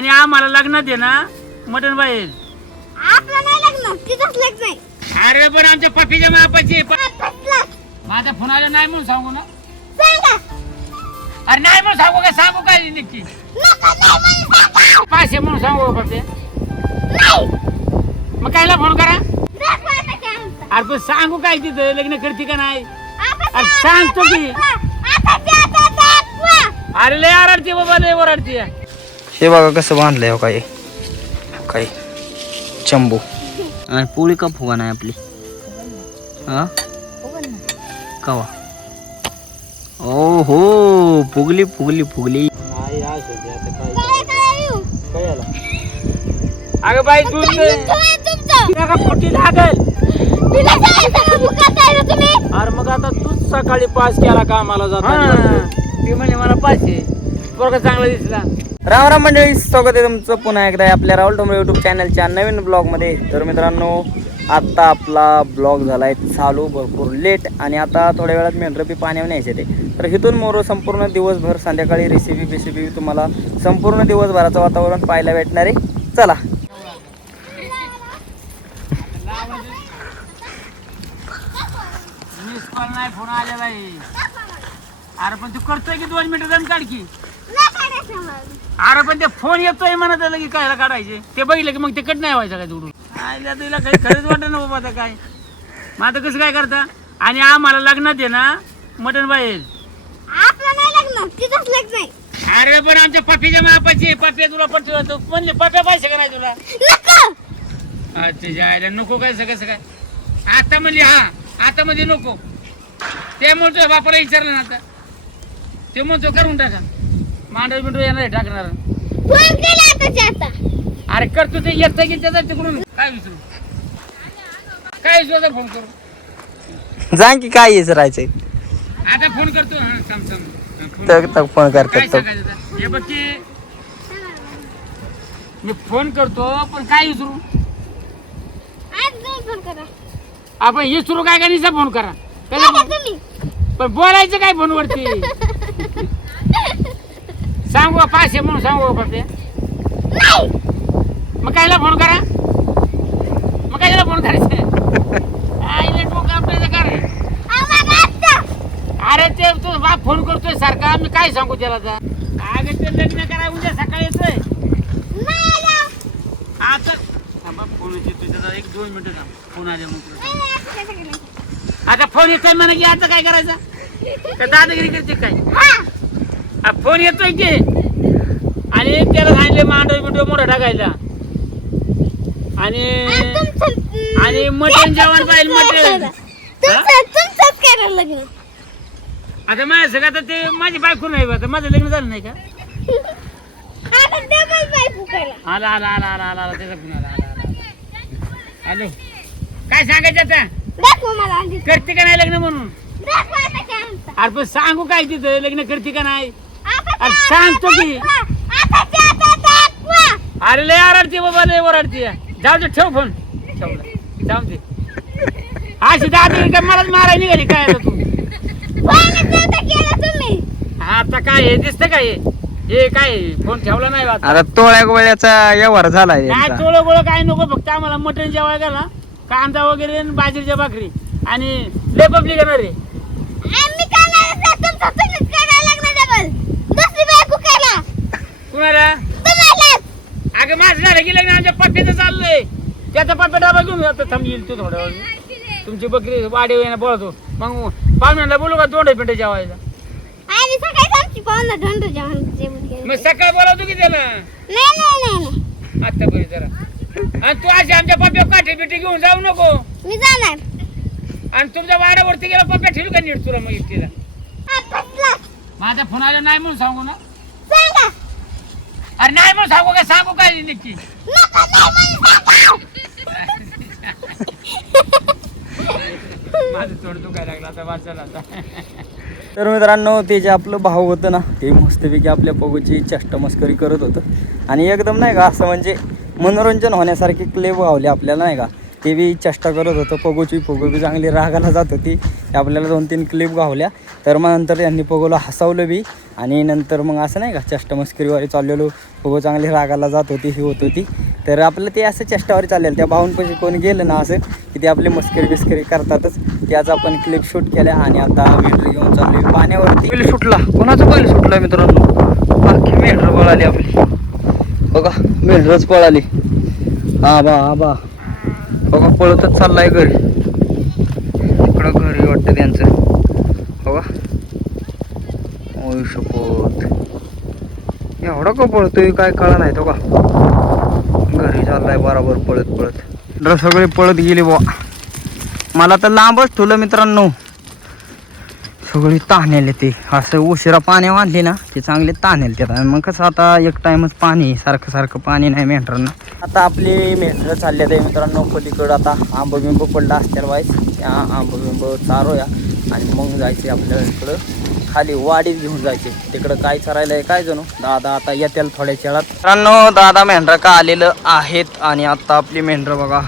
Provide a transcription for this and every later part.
आणि आम्हाला लग्नात आहे ना मटण बाहेर. आपलं नाही लग्न, तिथंच लग्न आहे. अरे पण आमच्या पप्पीच्या मापाची माझा फोन आला नाही म्हणून सांगू ना. सांगा. अरे नाही म्हणून सांगू का, सांगू काय नक्की नका नाही म्हणून सांगा. पाचशे म्हणून सांगू का पप्पे. नाही. मग कायला फोन करा. दाखवा आता काय म्हणता. अरे पण सांगू काय तिथं लग्न करते का नाही. आता अरे त्या- सांगतो की. आता त्या- आता दाखवा. अरे लय आरडती बाबा, लय ओरडती. हे बघा कसं बांधलंय हो काय काय चंबू. आणि पोळी का फुगा नाही आपली हा कवा. ओ हो फुगली फुगली फुगली. काय काय येऊ? अगं बाई दूध काय तुमचं? नका पोटी लागल. तिला सांगायचं मुकात आहे ना तुम्ही. अरे मग आता तूच सकाळी पास केला का मला जाता. ती म्हणजे मला पाचशे पोरगा चांगला दिसला. राम राम मंडळी, स्वागत आहे तुमचं पुन्हा एकदा आपल्या राहुल टोंबरे यूट्यूब चॅनलच्या नवीन ब्लॉगमध्ये. तर मित्रांनो, आत्ता आपला ब्लॉग झाला आहे चालू भरपूर लेट आणि आता थोड्या वेळात मेंढरपी पाण्यावर न्यायचे ते. तर इथून मोर संपूर्ण दिवसभर संध्याकाळी रेसिपी तुम्हाला संपूर्ण दिवसभराचं वातावरण पाहायला भेटणार आहे. चला मिस कॉल नाही, फोन आलेला आहे. अरे पण तू करतोय की 2 मिनिटं दम काढ की. नका रे सांभाळू. अरे पण ते फोन येतोय म्हणत आलं की कायला काढायचे. ते बघितलं की मग ते कट नाही व्हायचं काय जोडून. आयला तुला काही खरंच वाटत ना बाबा आता काय. मग आता कसं काय करता. आणि आम्हाला लग्नात आहे ना मटण बाहेर. आपलं नाही लग्न, तिथंच लग्न आहे. अरे पण आमच्या पप्पीच्या मापाची पप्पी तुला पटतो म्हणले पप्प्या पाहिजे का नाही तुला. नको. अच्छा जायला नको काय सगळं काय. आता म्हणली हा, आता म्हणजे नको. ते म्हणतोय बापाला विचारलं ना आता. ते म्हणतो करून टाका. मांडव बिंडव येणार आहे टाकणार. फोन केला आताच्या आता. अरे करतो ते येत की त्याचा तिकडून काय विचारू. काय विचारू फोन करू. जा की काय यायचं राहायचंय. आता फोन करतो. हा थांब थांब. हा, फोन तर करतो. फोन काय करतात सांगायचं आता? हे बघ की मी फोन करतो पण काय विचारू. आज जाऊन फोन करा. आपण विचारू काय का निसा फोन करा. करा तुम्ही. पण बोलायचं काय फोनवरती. सांगू का 500 म्हणून सांगू का पप्पे. नाही. मग कायला फोन करा. मग कायला फोन करायचं. आईला डोकं आपल्याला कर. आम्हाला आता. अरे ते तो बाप फोन करतोय सारखा. मी काय सांगू त्याला आता. अगं ते लग्न करा उद्या सकाळी येतोय. नाही आला. आता थांबा फोन येतोय त्याचा. 1-2 मिनिटं थांब. फोन आले मग नाही, नाही, आता काय सगळं नाही. आता फोन येतोय म्हणा की आता काय करायचं. तर दादागिरी करते काय. हा. फोन येतोय की. आणि त्याला सांगितले मांडव बिंडव मोठा टाकायचा. आणि आणि मटण जेवण पाहिजे मटण. तुमचंच करा लग्न. आता माझ्या सगळं आता ते माझी बायको नाही. आता माझं लग्न झालं नाही का. आता डबल बाय फुकायला. आला आला आला आला आला आला त्याचा फोन आला आला. हॅलो काय सांगायचं आता. दाखवा मला आधी. करते का नाही लग्न म्हणून. दाखवा आता काय म्हणता. अरे पण सांगू काय तिथं लग्न करते का नाही. आता अरे सांगतो की. आता दाखवा. अरे लय आरडते बाबा, लय ओरडते. जाऊ दे ठेव फोन. ठेवला जाऊ दे. अशी दादी का मलाच मारायला निघाली काय आता तू. फोनच नव्हता केला तुम्ही. आता काय हे दिसतं काय हे काय फोन ठेवला नाही आता. आता तोळ्या गोळ्याचा व्यवहार झालाय काय यांचा. चोळ गोळ काय नको. फक्त आम्हाला मटण जेवायला गेला कांदा वगैरे आणि बाजरीच्या भाकरी आणि लय पब्लिक येणार रे. आम्ही करणारच नाही. तुमचं तुम्हीच करा लग्न डबल. दुसरी बायको करा. कुणाला. तुम्हालाच. अगं माझं झालं की लग्न आमच्या पप्पीचं चाललंय. त्याचा पप्पा डबा घेऊन आता थांब येईल तू थोड्या वेळ. तुमची बकरी वाडे येणं बोलतो. मग पाहुण्यांना बोलू का 2 पिंटे जेवायला. आम्ही सकाळी आमची पाहुणा ढंढ जेवण केलं. मग सकाळ बोलावतो की त्याला. नाही नाही नाही नाही. आता बरी जरा. आणि तू अशी आमच्या पप्प्या काठी बिठी घेऊन जाऊ नको. मी जाणार. आणि तुमच्या वाड्यावरती गेला पप्प्या ठेवू का नीट तुला मग एकटीला. आपसला. माझा फोन आला नाही म्हणून सांगू ना. सांगा. अरे नाही म्हणून सांगू का, सांगू काय नक्की. नका नाही म्हणून सांगा. माझं तोंड दुखायला लागला आता वाचायला आता. तर मित्रांनो, ते जे आपलं भाऊ होतं ना ते मस्तपैकी आपल्या पगूची चेष्टा मस्करी करत होतं. आणि एकदम नाही का असं म्हणजे मनोरंजन होण्यासारखे क्लिप गावले आपल्याला नाही का. ते बी चेष्टा करत होतं. पगू बी चांगली रागाला जात होती. ते आपल्याला 2-3 क्लिप गावल्या. तर मग नंतर यांनी पगूला हसवलं बी आणि नंतर मग असं नाही का चेष्टा मस्करीवारी चाललेलो. पगू चांगली रागाला जात होती, ही होत होती. तर आपलं ते असं चेष्टावारी चाललेलं. त्या भाऊंपाशी कोणी गेलं ना असं की ते आपली मस्करी करतातच. त्याच आपण क्लिप शूट केल्या आणि आता मेंढर घेऊन चाललोय पाण्यावरती. बैल सुटला, कोणाचा बैल सुटला मित्रांनो? बाकी मेंढर पळाली आपली बघा, मेंढरच पळाली. आबा बघा पळतच चाललाय घरी. तिकडं घरी वाटतं त्यांचं बघा. शपथ एवढा का पळतोय काय कळा नाही तो का. घरी चाललाय बरोबर पळत सगळे पळत गेले बुवा. मला तर लांबच ठेवलं मित्रांनो. सगळी ताणेले ते असं उशिरा पाणी आणले ना ते चांगले ताणेल त्यात. मग कसं आता एक टाइमच पाणी, सारखं पाणी नाही मेंढरांना. आता आपली मेंढरं चालले आहे मित्रांनो पलीकडं. आता आंबबिंब पडला असतील वाईस, त्या आंबबिंब चारोया आणि मग जायचे आपल्याला इकडं खाली वाडीत घेऊन जायचे. तिकडं काय चरायला आहे काय जणू. दादा आता येतील थोड्या वेळात. मित्रांनो दादा मेंढरं का आलेलं आहेत आणि आता आपली मेंढरं बघा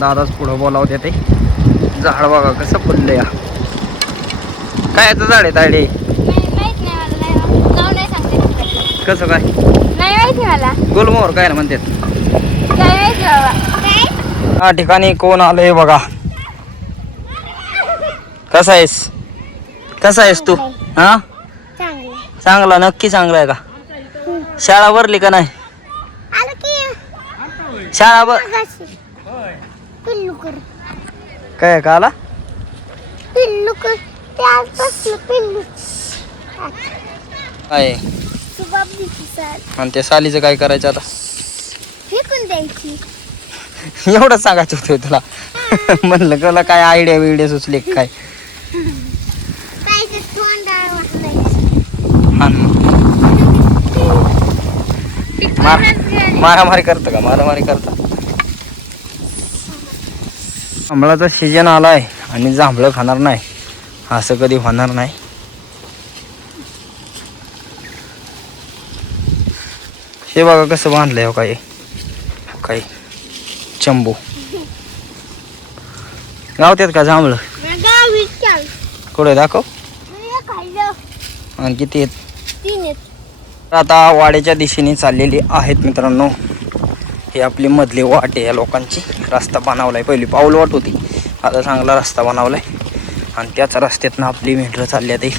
दादाच पुढं बोलावते. ते झाड बघा कसं फुललं या. काय याचं झाड आहे तायडे? माहित नाही मला, नाव नाही सांगते. कसं काय नाही माहिती मला, गुलमोहर काय ना म्हणतात. काय माहिती बाबा. काय या ठिकाणी कोण आलंय बघा. कसा आहेस तू? हा चांगलं चांगला, नक्की चांगला आहे का? शाळा भरली का नाही? आलं की शाळा पिल्लू कर काय का आला? पिल्लू कर ते आज बसलं पिल्लू काय तू बाबलीची साल आणि त्या सालीचं काय करायचं आता? फेकून द्यायची. एवढं सांगायचं होतं तुला. म्हणलं तुला काय आयडिया बिडिया सुचले काय? पाहिजे तोंडावर वाटलंय. मारामारी करतं का? मारामारी करता. जांभळाचा सीजन आलाय आणि जांभळं खाणार नाही असं कधी होणार नाही. हे बघा कसं बांधलंय हो काही चंबू. गावत्यात का जांभळं? गावी चाल कुठे दाखव. खाल्लं आणि किती आहेत? 3 आहेत. आता वाड्याच्या दिशेने चाललेली आहेत मित्रांनो. ही आपली मधली वाट आहे. या लोकांची रस्ता बनवलाय. पहिली पाऊल वाट होती, आता चांगला रस्ता बनवलाय आणि त्याच रस्त्यातनं आपली मेंढरं चालली आहे.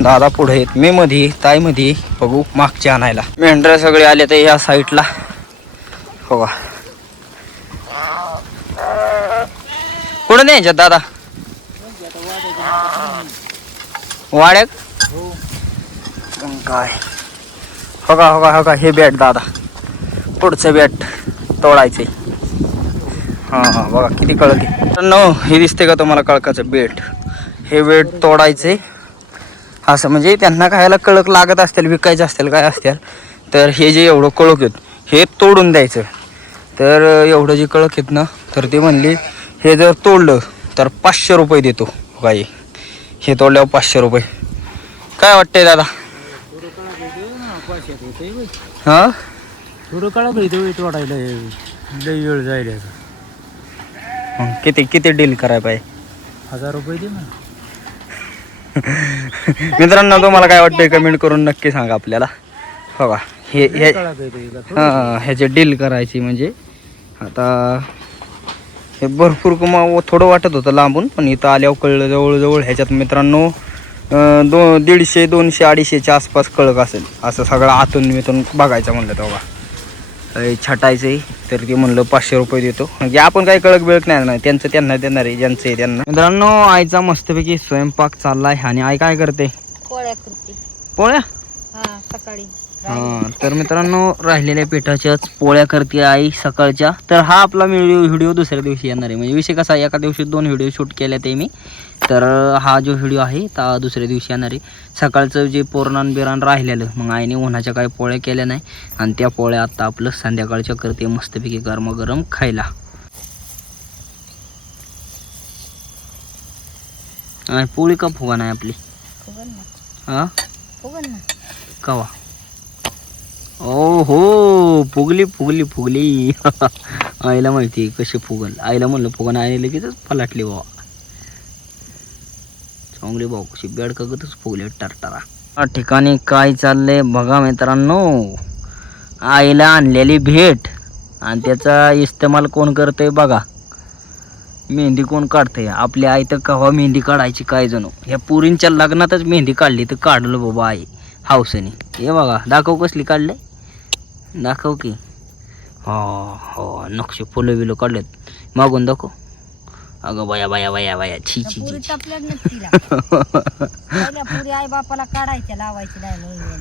दादा पुढे आहेत, मी मध्ये, ताई मध्ये. बघू मागचे आणायला मेंढरं सगळे आले तर या साईडला हो का. कुठं न्यायच्यात दादा? वाड्यात काय हो का हे बॅट दादा पुढचं बॅट तोडायचंय. हा बघा किती कळक आहे. हे दिसते का तुम्हाला कळकाचं बेट? हे बेट तोडायचे असं म्हणजे त्यांना खायला कळक लागत असतील, विकायचं असतील काय असतील तर हे जे एवढं कळक आहेत हे तोडून द्यायचं. तर एवढं जे कळक आहेत ना तर ते म्हणले हे जर तोडलं तर 500 रुपये देतो. काय हे तोडल्यावर 500 रुपये. काय वाटतंय दादा? हा थोडं काळा तोडायला लई वेळ जाईल. किती डील करायला पाहिजे? 1000 रुपये दे ना. मित्रांनो तुम्हाला काय वाटतंय कमेंट करून नक्की सांगा आपल्याला. हो का ह्याचे डील करायची म्हणजे आता हे भरपूर थोडं वाटत होतं लांबून पण इथं आल्यावर कळलं जवळजवळ ह्याच्यात मित्रांनो 150, 200, 250च्या आसपास कळक असेल. असं सगळं आतून मिथून बघायचं म्हणलं तेव्हा छटायचंही तर ते म्हणलं 500 रुपये देतो. म्हणजे आपण काही कळक बिळक नाही, त्यांचं त्यांना देणार आहे, ज्यांचं आहे त्यांना. मित्रांनो आईचा मस्तपैकी स्वयंपाक चाललाय आणि आई काय करते? पोळ्या करते. पोळ्या? हा सकाळी. तर मित्रांनो राहिलेल्या पिठाच्याच पोळ्या करते आई सकाळच्या. तर हा आपला व्हिडिओ दुसऱ्या दिवशी येणार आहे. म्हणजे विषय कसा एका दिवशी 2 व्हिडिओ शूट केले ते मी. तर हा जो व्हिडिओ आहे तर दुसऱ्या दिवशी येणार आहे. सकाळचं जे पोरणान बिरान राहिलेलं मग आईने उन्हाच्या काही पोळ्या केल्या नाही आणि त्या पोळ्या आता आपलं संध्याकाळच्या करते मस्तपैकी गरमागरम खायला. पोळी का फुगा नाही आपली? हा कवा? ओ हो फुगली आईला माहिती कशी फुगल. आईला म्हणलं फुगन, आईला लगेचच पलाटली बाबा. चांगली भाऊ कशी बेडकागतच फुगले टारटारा. या ठिकाणी काय चाललंय बघा मित्रांनो. आईला आणलेली भेट आणि त्याचा इस्तेमाल कोण करतंय बघा. मेहंदी कोण काढतंय. आपली आई तर केव्हा मेहंदी काढायची काय जणू. ह्या पुरींच्या लग्नातच मेहंदी काढली तर काढलं बाबा आई हावसेने. हे बघा दाखव कसली काढलंय, दाखव की. हो हो नक्षी फुलं बिलं काढलेत. मागून दाखव. अगं बाया बाया बाया बाया छी छी छी. पुरी आई बापाला काढायच्या लावायची नाही म्हणून.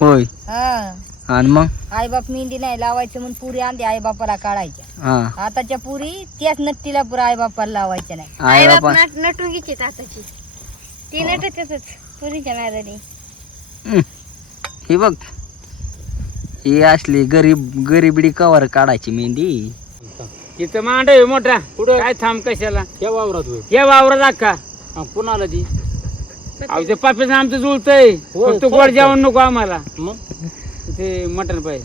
होय. हा आणि मग आई बाप मेहंदी नाही लावायची म्हणून पुरी आणली आई बापाला काढायच्या. हा आताच्या पुरी त्याच नट्टीला पुरा आई बापाला लावायच्या नाही. आई बापा नटुंगीची आताची ती नटतच पुरीच्या नादाने. हे बघ ही असली गरीबडी कवर काढायची मेहंदी. तिथं मांड आहे मोठा. पुढं काय थांब कशाला. या वावरात होय. या वावरात अख्खा. हा, पुन्हा ती अहो ते पापेचं आमचं जुळतंय. होय, फक्त गोड जेवण नको आम्हाला. मग ते मटण पाहिजे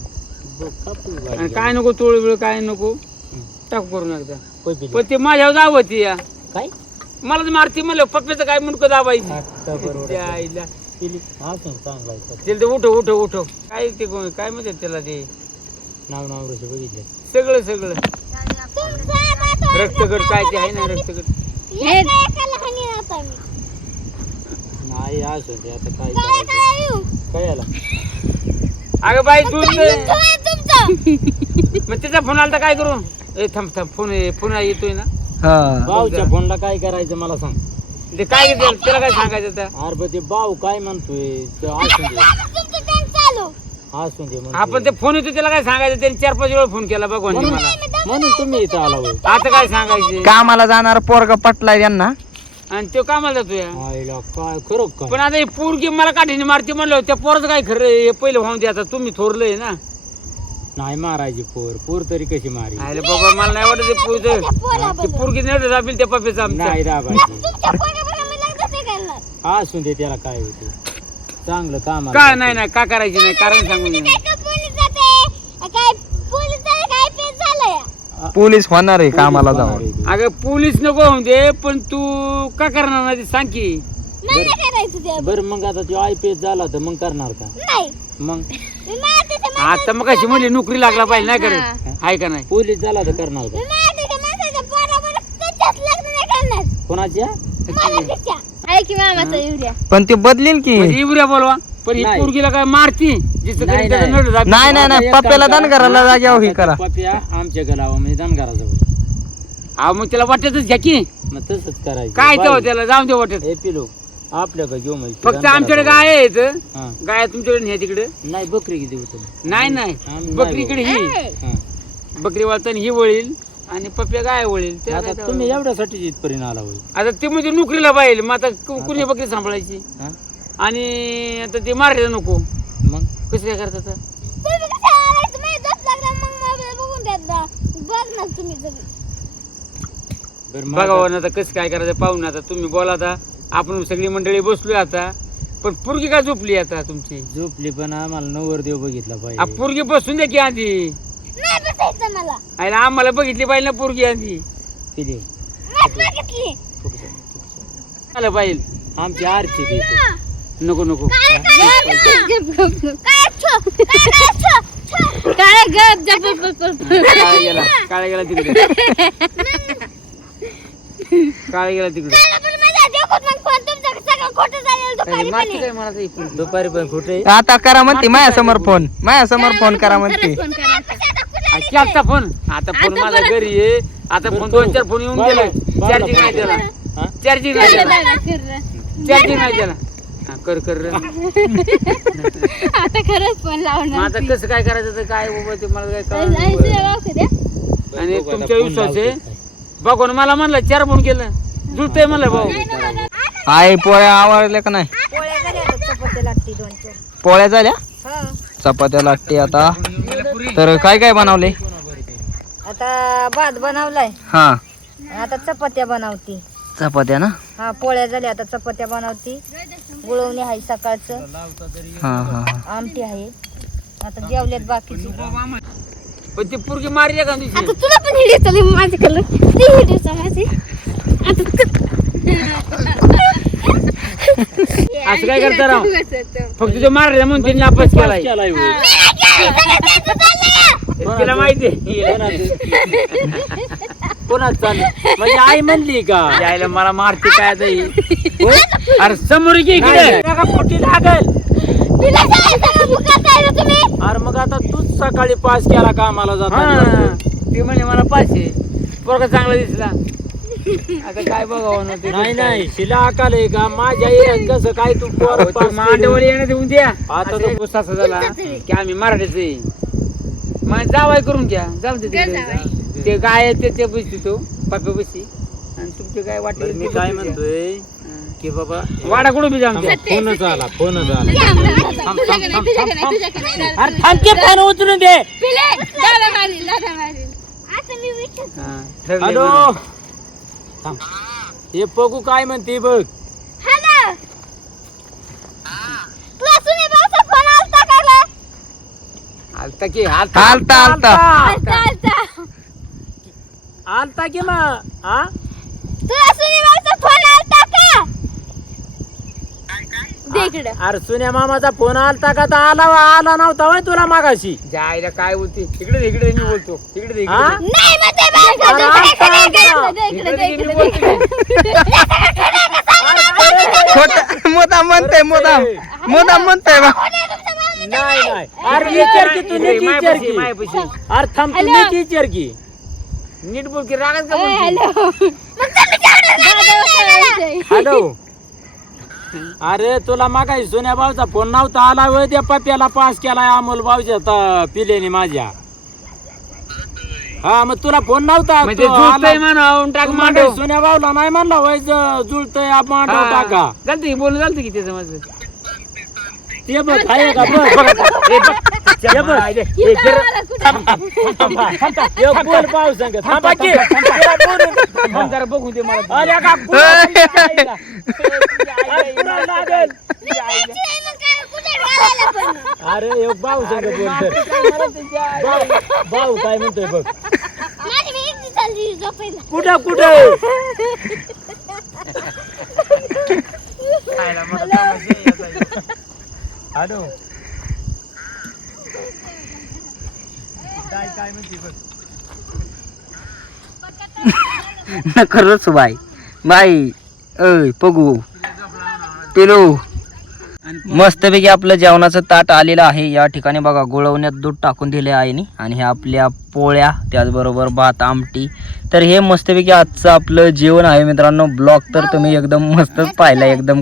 आणि काय काय नको तोळ बिळ काय नको टाकू करू नका. काय पण ते माझ्यावर दावती या काय मला तर मारती म्हणलं पप्प्याचं काय मुंडकं दाबायची. आता बरोबर त्या आईला केली. हा चांगला आहे. तिला ते उठव उठव उठव काय ते काय म्हणतात त्याला ते नाव रशी बघितले. सगळं सगळं रक्तगट काय ते आहे ना रक्तगट. नाही असं ते आता काय करायचं? काय आला अगं बाई तू मग तिचा फोन आला तर काय करू. ए थांब थांब फोन येतोय ना. हा भाऊच्या फोनला काय करायचं मला सांग. ते काय त्याला काय सांगायचं त्या. अरे बा ते भाऊ काय म्हणतोय ते असून दे असून दे म्हणतोय. आपण ते फोन येतो त्याला काय सांगायचं. त्याने 4-5 वेळा फोन केला भगवान म्हणून मला. म्हणून तुम्ही इथं आला होय. आता काय सांगायचे. कामाला जाणार पोरगा पटलाय त्यांना. आणि तो कामाला जातो या. आईला काय खरं काय पण आता ही पोरगी मला काठीने मारते म्हणलं त्या पोराचं काय खरं हे पहिलं होऊन दे. आता तुम्ही थोरलंय ना. नाही मारायची पोर तरी कशी मारी. अरे बाबा मला नाही वाटत ते पोरगी नाही दाबील त्या पप्प्याचं आमच्या. नाही दाबायची. असून दे त्याला काय होते चांगलं काम आहे. काय नाही नाही का करायची नाही कारण सांगून दे. पोलीस होणार आहे कामाला जाऊन. अगं पोलीस नको होऊन दे पण तू का करणार नाही ते सांग की. बर मग आता तो IPS झाला तर मग करणार का. मग आता मग कशी म्हणली नोकरी लागला पाहिजे नाही करत आहे का नाही. पोलीस झाला तर करणार का. कोणाच्या पण ते बदलेल की. म्हणजे इवऱ्या बोलवा पण ही नाही. पोरगीला काय मारती जिचं नाही, कधी त्याचं नाही. नड दाबी. नाही नाही नाही पप्प्याला दान करायला जाग्यावर हे करा. पप्या आमच्या गावामध्ये दनगराजवळ. अहो मग त्याला वाटतच घ्या की. मग तसंच करायचं. काय तेव्हा त्याला जाऊन दे वाटत. हे पिलो आपल्याकडे घेऊ मग फक्त आमच्याकडे गाय आहेत. हा. गाय तुमच्याकडे नाही तिकडे. नाही बकरी किती होत नाही नाही आम्ही बकरीकडे ही बकरी वाळताना ही वळील आणि पप्प्या गाय वळील. त्याला आता काय तुम्ही तेव्हा. एवढ्यासाठी इथपर्यंत आला होईल. आता ते म्हणजे नोकरीला पाहिजे मग आता कुणी बकरी सांभाळायची हा? आणि आता ते मारायला नको. मग कसं काय करतात. बरं मग बघा ना आता कसं काय करायचं पाहून. आता तुम्ही बोला आता आपण सगळी मंडळी बसलोय आता. पण पोरगी का झोपली आता तुमची. झोपली पण आम्हाला नवरदेव बघितला पाहिजे. पोरगी बसून द्या की आधी. आईला आम्हाला बघितली पाहिजे ना पोरगी आधी. पिले आलं पाहिजे. आमची आरती देतो. नको नको काळा गेला काळा गेला तिकडे. काळा गेला तिकडे. मारते काय मला ते इकडून. दुपारी पण कुठे आता करा म्हणते माझ्यासमोर फोन करा म्हणते. केलता फोन. आता फोन माझा घरी आहे. आता फोन 2-4 फोन येऊन गेला. चार्जिंग नाही त्याला. चार्जिंग नाही त्याला. चार्जिंग नाही त्याला. हा, कर कर. आता खरंच फोन लावणार. मग आता कसं काय करायचं तर काय बाबा ते मला काय कळलं. आणि तुमच्या विश्वास आहे बघून मला म्हणलं 4 फोन केलं जुळतंय म्हणलं भाऊ. आई पोळ्या आवडल्या का नाही. पोळ्या झाल्या आता, चपात्या लागते 2-4. पोळ्या झाल्या हा. चपात्या लागते आता. तर काय काय बनवले. आता भात बनवलाय. हा आता चपात्या बनवती. चपात्या ना. हा पोळ्या झाल्या आता चपात्या बनवती. गुळवणी आहे सकाळचं. हा हा आमटी आहे. आता जेवल्यात बाकीची. पण ती पोरगी मारली का दिवशी आता तुला पण हिडी चालली माझी कलर ती हिडी माझी आता असं काय करता राव फक्त तो मारला म्हणून तिने नापास केलाय केलाय होय. तिला माहिती कोणाच चालू म्हणजे आई म्हणली का यायला मला मारते काय आता ही? अरे समोर घे नाही, इकडे नाही. नका पोटी लागल तिला सांगायचं मुका काय रे तुम्ही अरे मग आता तूच सकाळी पास केला कामाला जाताना हा ती म्हणे मला पाचशे पोरगा चांगला दिसला आता काय बघावं ना ते नाही नाही शिला अकाल आहे का माझ्या येण्यात कसं काय तू पोर पास मांडवळ केलं? येणं देऊन द्या आता आता तो- तो सासा झाला की आम्ही मराठीचे मग जावाय करून घ्या जाऊ दे तिकडे. जावई. ते गाय ते बसती तो पप्पा बसती आणि तुमचे काय बरं, वाटले मी काय म्हणतोय की बाबा वाडा कुठं बी जाऊन द्या फोनच आला फोनच आला अरे थांब की फोन उचलून दे आता मी विचार हा, ठरलंय हॅलो बरं. थांब. हे बघू काय म्हणते बघ हॅलो तुला सुने भाऊचा फोन आलता का रे आलता की आलता आलता आलता आलता आलता आलता की मग हा तुला सुने भाऊचा फोन आलता का दे इकडे अरे सुन्या मामाचा फोन आलता का तर आला नव्हता होय तुला मागाशी जायला काय होती इकडे इकडे मी बोलतो इकडे हा? इकडे नाही मग ते बाहेर अरे आलता, आलता. दे इकडे दे इकडे इकडे मी बोलतो खोट मुदाम म्हणताय मुदाम म्हणताय बा नाही नाही अरे विचार की तू नीट विचार की मायापाशी अरे थांब तू हॅलो. नीट विचार की नीट बोल की रागात का ओय, बोलती? हॅलो हॅलो अरे तुला मागाशी सोन्या भाऊचा फोन नव्हता आला होय त्या पप्याला पास केलाय अमोल भाऊच्या पिलेने माझ्या हा मग तुला फोन नव्हता म्हणजे तो जुळतंय आला. म्हणून टाक तू मांडव मांडव सोन्या भाऊला नाही म्हणला वय जुळतय मांडव टाका चालतं बोलून चालतं की त्याचं माझं ते बघ आहे का बघ हे बघ एक बोल पाव सांग थांबा की तिला बोलून. थांब जरा बघू दे मला अरे का पुढं आईला. अरे पुढं लागल. अरे एक भाऊ सांग बोलतोय भाऊ काय म्हणतोय बघ कुठं कुठं हॅलो काय म्हणते बघ खरंच बाई अय पगू पिलू मस्तपैकी आपलं जेवणाचं ताट आलेलं आहे या ठिकाणी बघा गुळवण्यात दूध टाकून दिले आहे आणि हे आपल्या पोळ्या त्याचबरोबर भात आमटी तर हे मस्तपैकी आजचं आपलं जेवण आहे मित्रांनो ब्लॉग तर तुम्ही एकदम मस्तच पाहिला एकदम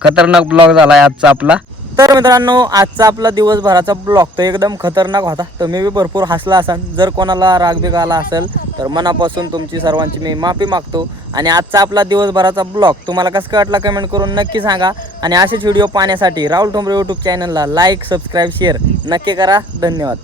खतरनाक ब्लॉग झाला आहे आजचा आपला तर मित्रांनो आजचा आपला दिवसभराचा ब्लॉग तो एकदम खतरनाक होता तुम्ही बी भरपूर हसला असाल जर कोणाला रागबिग आला असेल तर मनापासून तुमची सर्वांची मी माफी मागतो आणि आजचा आपला दिवसभराचा ब्लॉग तुम्हाला कसं काय वाटला कमेंट करून नक्की सांगा आणि असेच व्हिडिओ पाहण्यासाठी राहुल ठोंबरे यूट्यूब चॅनलला लाईक सबस्क्राईब शेअर नक्की करा धन्यवाद.